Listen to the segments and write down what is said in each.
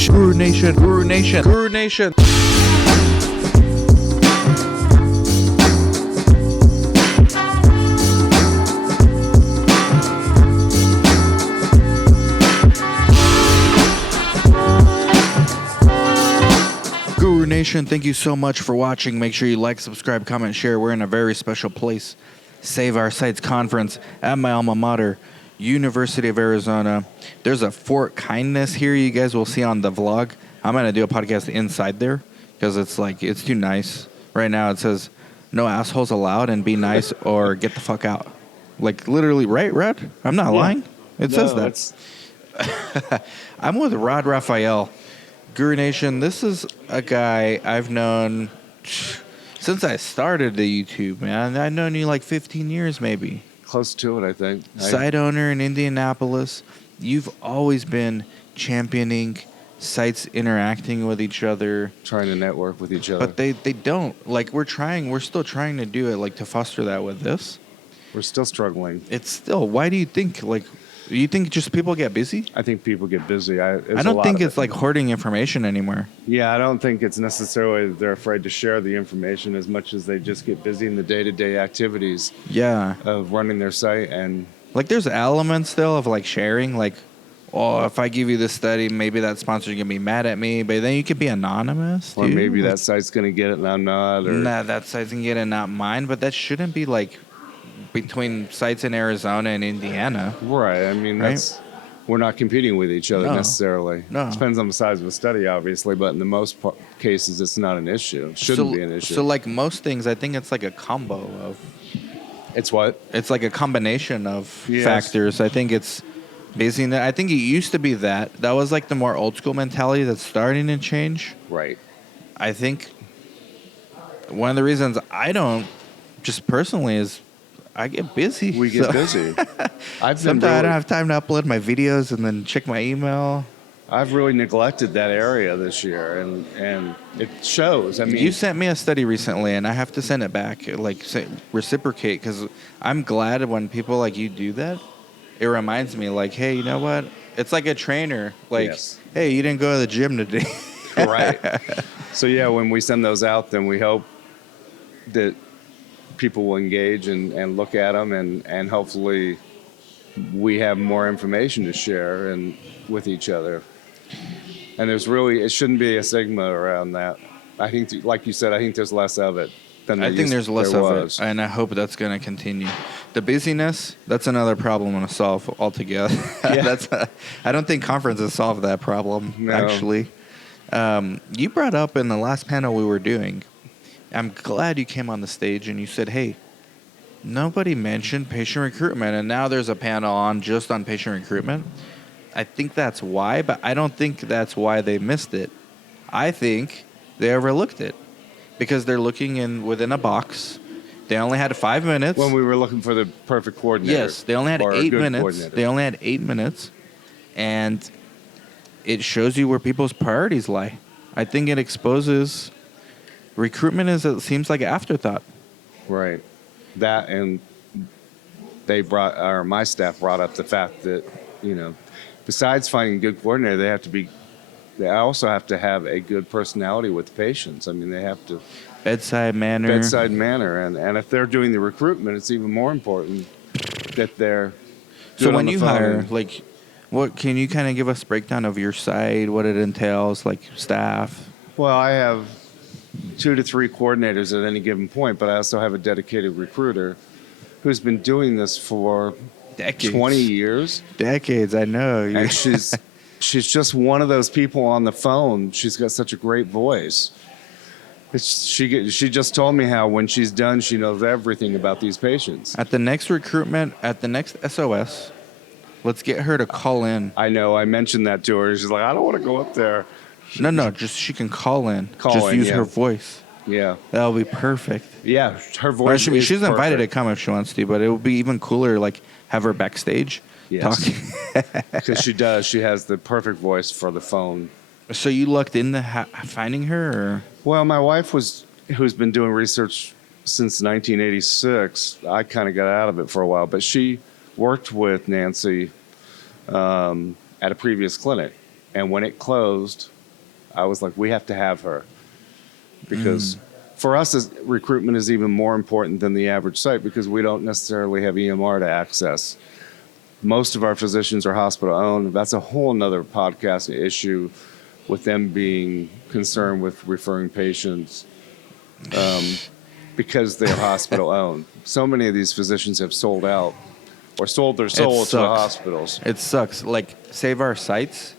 Nation, Guru Nation, Guru Nation, Guru Nation. Guru Nation, thank you so much for watching. Make sure you like, subscribe, comment, share. We're in a very special place. Save Our Sites Conference at my alma mater, University of Arizona. There's a Fort Kindness here you guys will see on the vlog. I'm going to do a podcast inside there because it's too nice. Right now it says, no assholes allowed and be nice or get the fuck out. Like literally, right, Rod? I'm not lying. It says that. I'm with Rod Raphael. Guru Nation, this is a guy I've known since I started the YouTube, man. I've known you like 15 years maybe. Close to it, I think. Site owner in Indianapolis. You've always been championing sites interacting with each other. Trying to network with each other. But they don't. Like, we're still trying to do it, like, to foster that with this. We're still struggling. Why do you think, like, you think just people get busy? I think people get busy. I don't think it's like hoarding information anymore. Yeah, I don't think it's necessarily they're afraid to share the information as much as they just get busy in the day-to-day activities of running their site. And like there's elements still of like sharing, like, oh, if I give you this study, maybe that sponsor's going to be mad at me, but then you could be anonymous. Or maybe that site's going to get it and I'm not. Or nah, that site's going to get it, not mine, but that shouldn't be like between sites in Arizona and Indiana. Right. I mean, we're not competing with each other necessarily. No. It depends on the size of the study, obviously, but in the most cases, it's not an issue. It shouldn't be an issue. So like most things, I think it's like a combo of... It's what? It's like a combination of factors. I think it's busy. I think it used to be that. That was like the more old school mentality that's starting to change. Right. I think one of the reasons I don't, just personally, is I get busy. We get busy. Sometimes I don't have time to upload my videos and then check my email. I've really neglected that area this year, and it shows. I mean, you sent me a study recently, and I have to send it back, like reciprocate, because I'm glad when people like you do that. It reminds me, like, hey, you know what? It's like a trainer. Like, hey, you didn't go to the gym today. Right. So, yeah, when we send those out, then we hope that people will engage and look at them, and hopefully we have more information to share and with each other. And it shouldn't be a stigma around that. I think, like you said, I think there's less of it than I think there's less of it, and I hope that's going to continue. The busyness, that's another problem to solve altogether. Yeah. I don't think conferences solve that problem, actually. You brought up in the last panel we were doing, I'm glad you came on the stage and you said, hey, nobody mentioned patient recruitment, and now there's a panel just on patient recruitment. I think that's why, but I don't think that's why they missed it. I think they overlooked it because they're looking within a box. They only had 5 minutes. When we were looking for the perfect coordinator. Yes, they only had 8 minutes. They only had 8 minutes, and it shows you where people's priorities lie. I think it exposes... Recruitment it seems like an afterthought. Right. That, and my staff brought up the fact that, besides finding a good coordinator, they also have to have a good personality with the patients. I mean, they have to... Bedside manner. And if they're doing the recruitment, it's even more important that they're... So when you hire, like, what can you kind of give us a breakdown of your site, what it entails, like staff? Well, I have 2 to 3 coordinators at any given point, but I also have a dedicated recruiter who's been doing this for decades. 20 years. Decades, I know. And she's just one of those people on the phone. She's got such a great voice. She just told me how when she's done, she knows everything about these patients. At the next recruitment, at the next SOS, let's get her to call in. I know. I mentioned that to her. She's like, I don't want to go up there. No, just she can call in. Just use her voice. Yeah. That'll be perfect. Yeah, her voice is she's invited perfect. to come if she wants to, but it would be even cooler, like, have her backstage talking. Because she does. She has the perfect voice for the phone. So you looked into finding her? Or? Well, my wife who's been doing research since 1986. I kind of got out of it for a while, but she worked with Nancy at a previous clinic. And when it closed, I was like, we have to have her. Because for us, recruitment is even more important than the average site because we don't necessarily have EMR to access. Most of our physicians are hospital owned. That's a whole nother podcast issue with them being concerned with referring patients because they're hospital owned. So many of these physicians have sold out or sold their soul to the hospitals. It sucks. Like, Save Our Sites,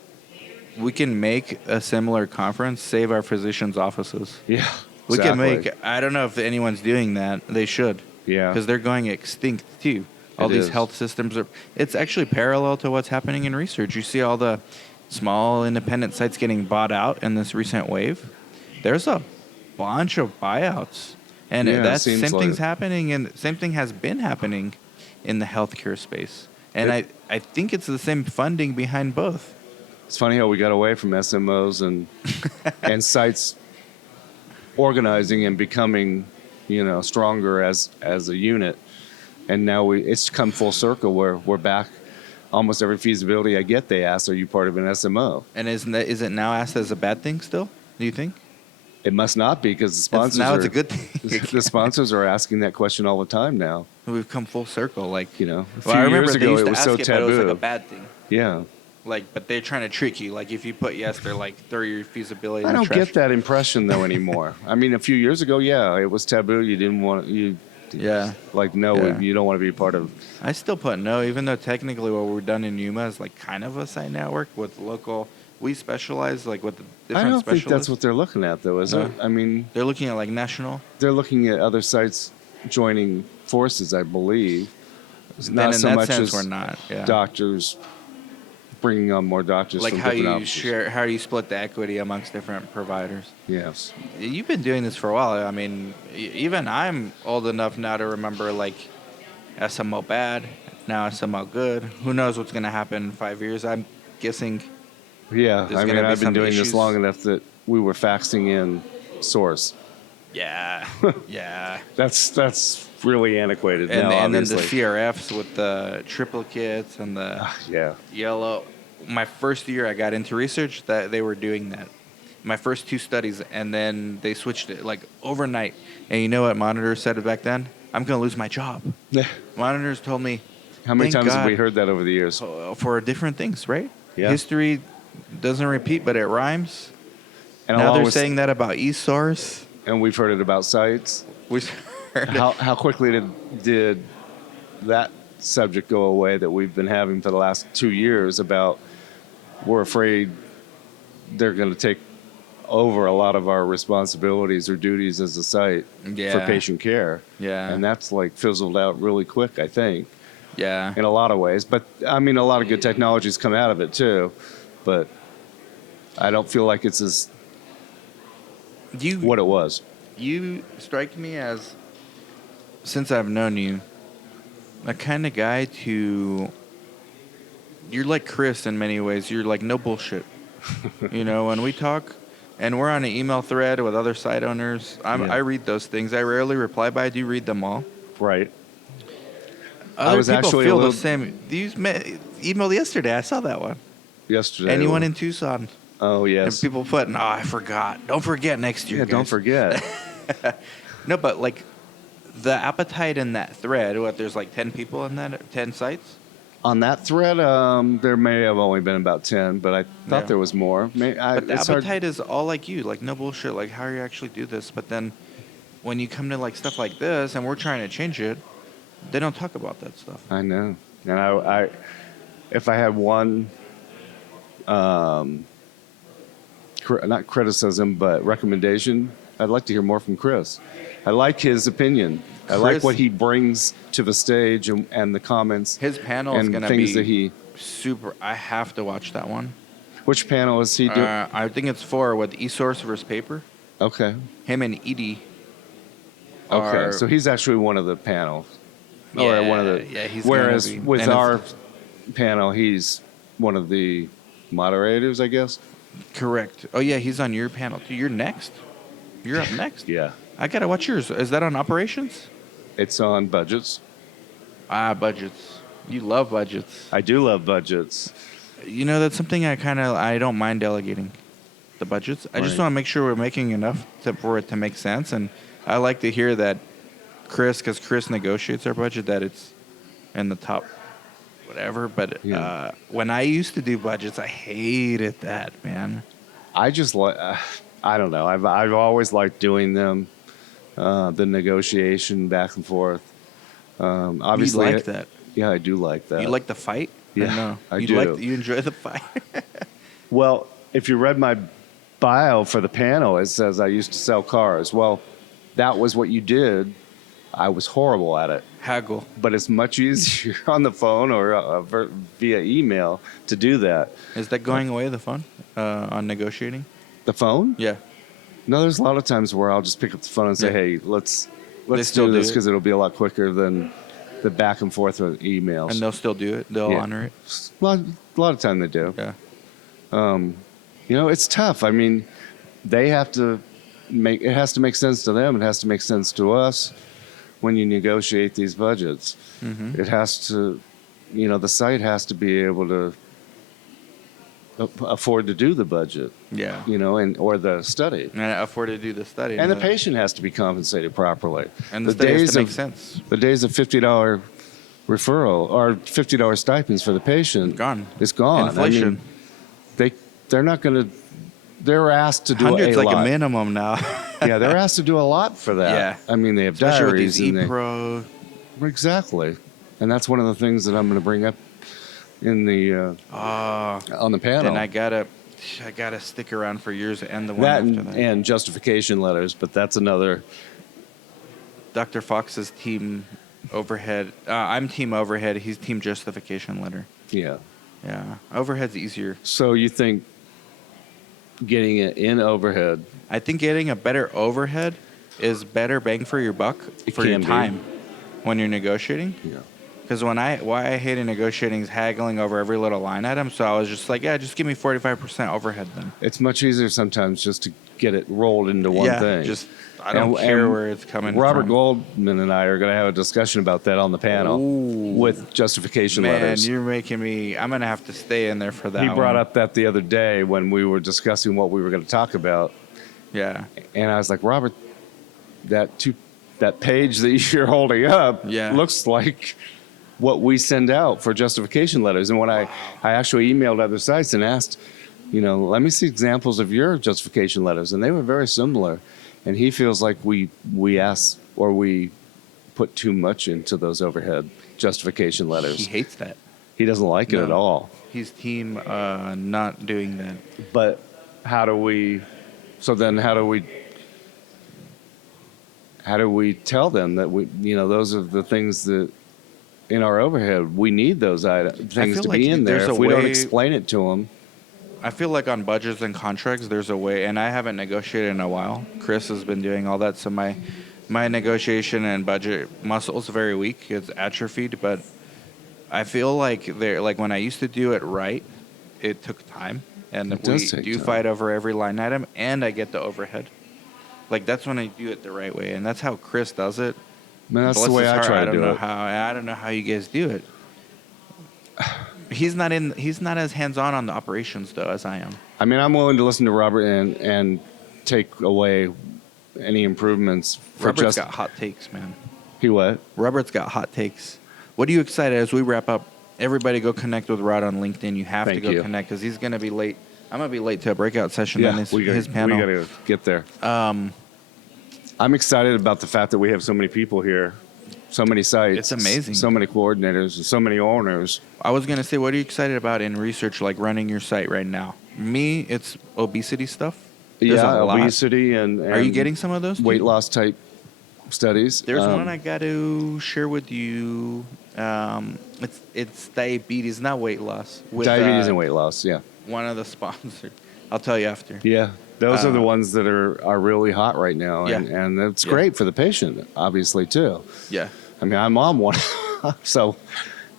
we can make a similar conference, Save Our Physicians' Offices. Yeah. We exactly. can make, I don't know if anyone's doing that. They should. Yeah. Because they're going extinct too. All these health systems are, it's actually parallel to what's happening in research. You see all the small independent sites getting bought out in this recent wave. There's a bunch of buyouts. And that same thing's happening, and same thing has been happening in the healthcare space. And I think it's the same funding behind both. It's funny how we got away from SMOs and sites organizing and becoming, stronger as a unit. And now it's come full circle where we're back. Almost every feasibility I get, they ask, are you part of an SMO? And is it now asked as a bad thing still, do you think? It must not be because the sponsors it's a good thing. The sponsors are asking that question all the time now. We've come full circle. A few years ago it was so taboo. But it was like a bad thing. Yeah. But they're trying to trick you. Like, if you put yes, they're like, throw your feasibility I don't get that impression, though, anymore. I mean, a few years ago, it was taboo. You didn't want you. Yeah. You don't want to be part of. I still put no, even though technically what we've done in Yuma is like kind of a site network with local. We specialize with the different specialists. I don't think that's what they're looking at, though, is it? I mean, they're looking at national. They're looking at other sites joining forces, I believe. Not so much as we're not. Yeah. Doctors bringing on more doctors. Like from how you offices. how do you split the equity amongst different providers? Yes. You've been doing this for a while. I mean, even I'm old enough now to remember SMO bad, now SMO good. Who knows what's going to happen in 5 years? I'm guessing. Yeah, I've been doing this long enough that we were faxing in source. Yeah, yeah. That's really antiquated now, and then obviously. the CRFs with the triplicates and the yellow. My first year I got into research, that they were doing that. My first 2 studies, and then they switched it overnight. And you know what monitors said back then? I'm going to lose my job. Monitors told me. How many times have we heard that over the years? For different things, right? Yeah. History doesned repeat, but it rhymes. And now they're saying that about eSource. And we've heard it about sites. We've heard how quickly did that subject go away that we've been having for the last 2 years about we're afraid they're going to take over a lot of our responsibilities or duties as a site for patient care. Yeah. And that's fizzled out really quick, I think. Yeah. In a lot of ways. But, I mean, a lot of good technologies come out of it, too. But I don't feel like it's what it was. You strike me as, since I've known you, a kind of guy you're like Chris in many ways. You're like, no bullshit. When we talk, and we're on an email thread with other site owners, I read those things. I rarely reply, but I do read them all. Right. Other people feel the same. You emailed yesterday. I saw that one. Yesterday. Anyone in Tucson? Oh, yes. And people put, I forgot. Don't forget next year. Yeah, guys. Don't forget. No, but the appetite in that thread, there's 10 people in that, 10 sites? On that thread, there may have only been about 10, but I thought there was more. But the appetite is all like you, no bullshit, how do you actually do this? But then when you come to stuff like this and we're trying to change it, they don't talk about that stuff. I know. And I if I had one, not criticism, but recommendation, I'd like to hear more from Chris. I like his opinion. I like what he brings to the stage and the comments. His panel is going to be super. I have to watch that one. Which panel is he doing? I think it's 4 with eSource versus paper. Okay. Him and Edie. Okay, so he's actually one of the panels. Yeah, or one of the. Yeah, he's. Whereas with our panel, he's one of the moderators, I guess. Correct. Oh yeah, he's on your panel too. You're next. You're up next. Yeah. I gotta watch yours. Is that on operations? It's on budgets. Budgets. You love budgets. I do love budgets. That's something I don't mind delegating the budgets. I just Right. want to make sure we're making enough for it to make sense. And I like to hear that because Chris negotiates our budget, that it's in the top whatever. But Yeah. when I used to do budgets, I hated that, man. I just like, I don't know. I've always liked doing them, the negotiation back and forth. Obviously, You like that. Yeah, I do like that. You like the fight? Or Yeah, no? I you do. You enjoy the fight? Well, if you read my bio for the panel, it says I used to sell cars. Well, that was what you did. I was horrible at it. Haggle. But it's much easier on the phone or via email to do that. Is that going away, the fun on negotiating? The phone? Yeah. No, there's a lot of times where I'll just pick up the phone and say, Yeah. "Hey, let's still do do this it? because it'll be a lot quicker than the back and forth with emails." And they'll still do it? They'll Yeah. honor it? A lot of time they do. Yeah. It's tough. I mean, they have to it has to make sense to them. It has to make sense to us when you negotiate these budgets. Mm-hmm. It has to, the site has to be able to afford to do the budget, Yeah. or the study. And afford to do the study. And the patient has to be compensated properly. And the study has to make sense. The days of $50 referral or $50 stipends for the patient Gone. It's gone. Inflation. I mean, they're not going to. They're asked to do Hundred's a like lot. a minimum now. Yeah, they're asked to do a lot for that. Yeah. I mean, they have Especially with diaries these and e-pro. exactly, and that's one of the things that I'm going to bring up in the on the panel. Then I gotta stick around for years and the one that after that. and justification letters, but that's another. Dr. Fox's team overhead. I'm team overhead. He's team justification letter. Yeah. Yeah, overhead's easier. So you think getting it in overhead? I think getting a better overhead is better bang for your buck It for your can be. time when you're negotiating. Yeah. Because why I hated negotiating is haggling over every little line item. So I was just like, yeah, just give me 45% overhead then. It's much easier sometimes just to get it rolled into one thing. Just I don't And- care and where it's coming Robert from. Goldman and I are going to have a discussion about that on the panel Ooh. with justification Man, letters. you're making me. I'm gonna have to stay in there for that. He brought one. up that the other day when we were discussing what we were going to talk about, Yeah. and I was like, Robert, that page that you're holding up Yeah. looks like what we send out for justification letters. And when I actually emailed other sites and asked, let me see examples of your justification letters, and they were very similar. And he feels like we ask or we put too much into those overhead justification letters. He hates that. He doesn't like it No. at all. He's team not doing that. But how do we tell them that those are the things that in our overhead we need those things feel to like be in there. there's If a we don't way- explain it to them, I feel like on budgets and contracts, there's a way, and I haven't negotiated in a while. Chris has been doing all that, so my negotiation and budget muscle is very weak. It's atrophied, but I feel like when I used to do it right, it took time, and It we does take do time. fight over every line item, and I get the overhead. Like that's when I do it the right way, and that's how Chris does it. man, that's Bless the way his I heart, try I to don't do know it. I don't know how you guys do it. He's not as hands-on on the operations though as I am. I mean, I'm willing to listen to Robert and take away any improvements for Robert's got hot takes, man. He what? Robert's got hot takes. What are you excited as we wrap up? Everybody go connect with Rod on LinkedIn. You have Thank to go you. connect because he's going to be late. I'm going to be late to a breakout session on his panel. We got to get there. I'm excited about the fact that we have so many people here, so many sites. It's amazing. So many coordinators, and so many owners. I was going to say, what are you excited about in research, like running your site right now? Me, it's obesity stuff. There's a lot. Obesity and Are you getting some of those? too? weight loss type studies. There's one I got to share with you. It's diabetes, not weight loss. With, diabetes and weight loss. Yeah, One of the sponsors. I'll tell you after. yeah. Those are the ones that are really hot right now, and it's Yeah. great for the patient, obviously too. Yeah. I mean, I'm on one, so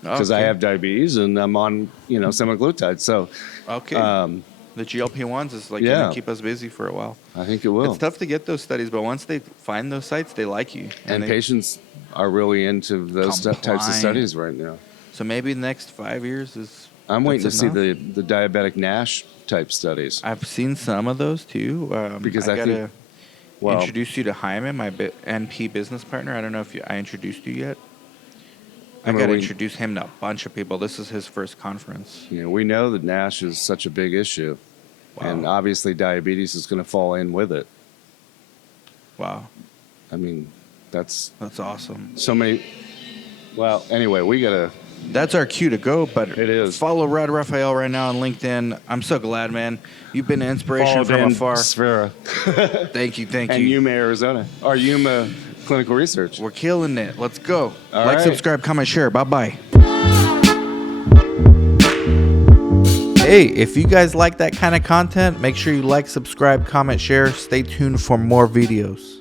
because I Okay. have diabetes and I'm on semaglutide, so Okay. The GLP-1s is Yeah. going to keep us busy for a while. I think it will. It's tough to get those studies, but once they find those sites, they like you. And they- patients are really into those types of Compliant. studies right now. So maybe the next 5 years is I'm waiting to That's see enough? the diabetic NASH type studies. I've seen some of those too. Because I I gotta think, well, introduce you to Hyman, my NP business partner. I don't know if I introduced you yet. I I mean, gotta we, introduce him to a bunch of people. This is his first conference. we know that NASH is such a big issue, and Wow. obviously diabetes is going to fall in with it. Wow. I mean, that's That's awesome. so many. Well, anyway, we gotta. That's our cue to go, but It is. follow Rod Raphael right now on LinkedIn. I'm so glad, man. You've been an inspiration from afar. Sphera Thank you, thank and you. Yuma, Arizona, or Yuma Clinical Research. We're killing it. Let's go. All Like, right. subscribe, comment, share. Bye-bye. Hey, if you guys like that kind of content, make sure you like, subscribe, comment, share. Stay tuned for more videos.